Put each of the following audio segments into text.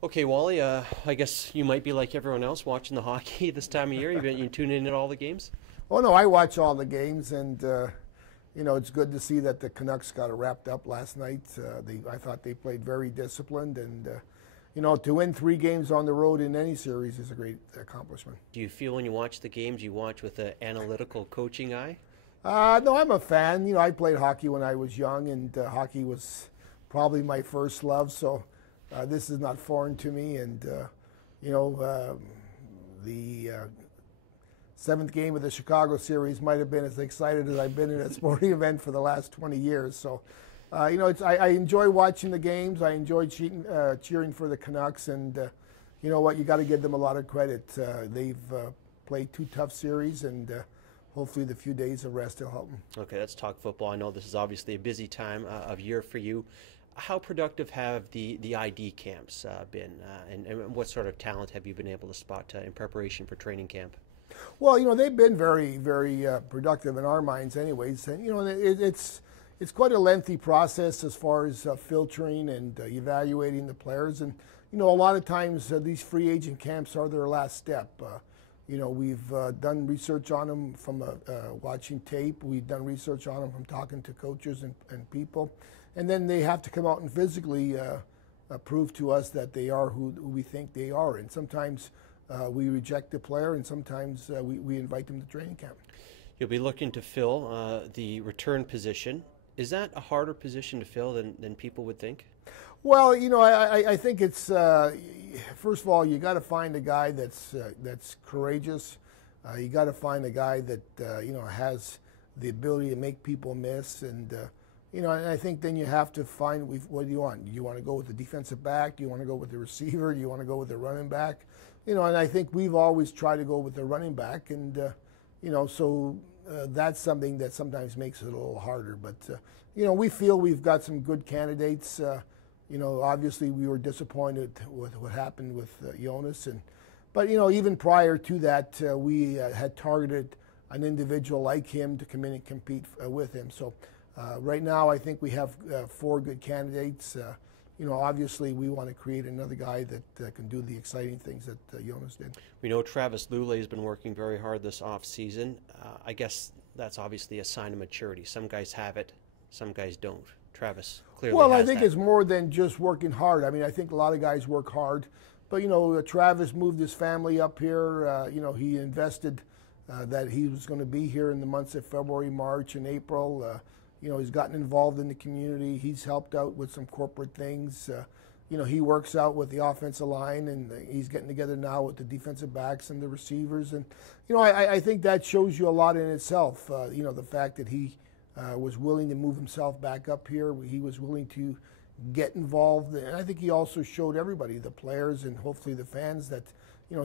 Okay, Wally, I guess you might be like everyone else watching the hockey this time of year. You tune in at all the games? Oh no, I watch all the games, and it's good to see that the Canucks got it wrapped up last night. I thought they played very disciplined, and to win 3 games on the road in any series is a great accomplishment. Do you feel when you watch the games you watch with an analytical coaching eye? No, I'm a fan. I played hockey when I was young, and hockey was probably my first love. So this is not foreign to me, and the seventh game of the Chicago series might have been as excited as I've been in a sporting event for the last 20 years. So, I enjoy watching the games. I enjoy cheering for the Canucks, and you know what? You got to give them a lot of credit. They've played 2 tough series, and hopefully the few days of rest will help them. Okay, let's talk football. I know this is obviously a busy time of year for you. How productive have the ID camps been, and what sort of talent have you been able to spot in preparation for training camp? Well, they've been very, very productive in our minds, anyways. And it's quite a lengthy process as far as filtering and evaluating the players. And a lot of times these free agent camps are their last step. We've done research on them from watching tape. We've done research on them from talking to coaches and people, and then they have to come out and physically prove to us that they are who we think they are. And sometimes we reject the player, and sometimes we invite them to training camp. You'll be looking to fill the return position. Is that a harder position to fill than people would think? Well, I think it's first of all, you got to find a guy that's courageous. You got to find a guy that has the ability to make people miss, and and I think then you have to find what do you want? Do you want to go with the defensive back? Do you want to go with the receiver? Do you want to go with the running back? And I think we've always tried to go with the running back, and so that's something that sometimes makes it a little harder. But we feel we've got some good candidates. Obviously we were disappointed with what happened with Jonas, but even prior to that, we had targeted an individual like him to come in and compete with him. So right now, I think we have 4 good candidates. Obviously we want to create another guy that can do the exciting things that Jonas did. We know Travis Lulay has been working very hard this off season. I guess that's obviously a sign of maturity. Some guys have it, some guys don't. Travis clearly Well, I has think that. it's more than just working hard. I mean, I think a lot of guys work hard, but Travis moved his family up here. He invested that he was going to be here in the months of February, March, and April. He's gotten involved in the community. He's helped out with some corporate things. He works out with the offensive line, and he's getting together now with the defensive backs and the receivers. And I think that shows you a lot in itself. The fact that he was willing to move himself back up here. He was willing to get involved. And I think he also showed everybody, the players and hopefully the fans, that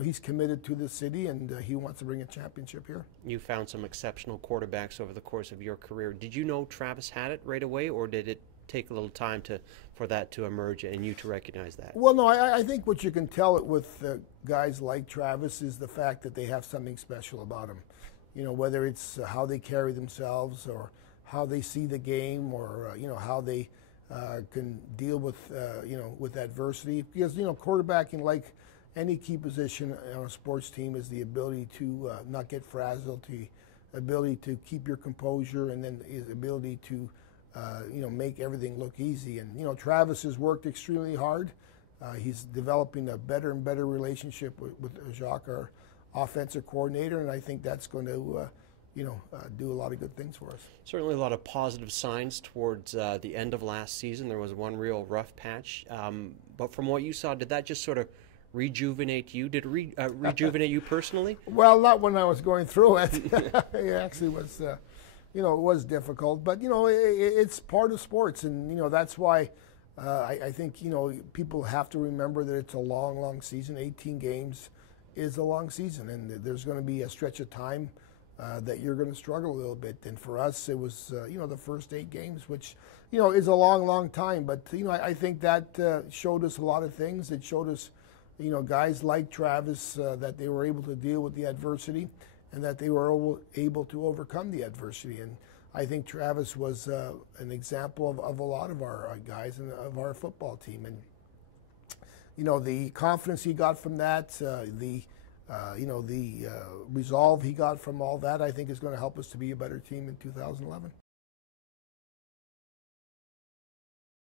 he's committed to the city, and he wants to bring a championship here. You found some exceptional quarterbacks over the course of your career. Did you know Travis had it right away, or did it take a little time for that to emerge and you to recognize that? Well, no, I think what you can tell it with guys like Travis is the fact that they have something special about them. Whether it's how they carry themselves, or how they see the game, or how they can deal with with adversity. Because quarterbacking, like any key position on a sports team, is the ability to not get frazzled, the ability to keep your composure, and then the ability to make everything look easy. And Travis has worked extremely hard. He's developing a better and better relationship with Jacques, our offensive coordinator, and I think that's going to do a lot of good things for us. Certainly a lot of positive signs towards the end of last season. There was one real rough patch. But from what you saw, did that just sort of rejuvenate you? Did it rejuvenate you personally? Well, not when I was going through it. It actually was, it was difficult. But, it's part of sports. And, that's why I think, people have to remember that it's a long, long season. 18 games is a long season. And there's going to be a stretch of time that you're going to struggle a little bit. And for us, it was, the first 8 games, which, is a long, long time. But, I think that showed us a lot of things. It showed us, guys like Travis, that they were able to deal with the adversity, and that they were able to overcome the adversity. And I think Travis was an example of a lot of our guys and of our football team. And the confidence he got from that, the resolve he got from all that, I think is going to help us to be a better team in 2011.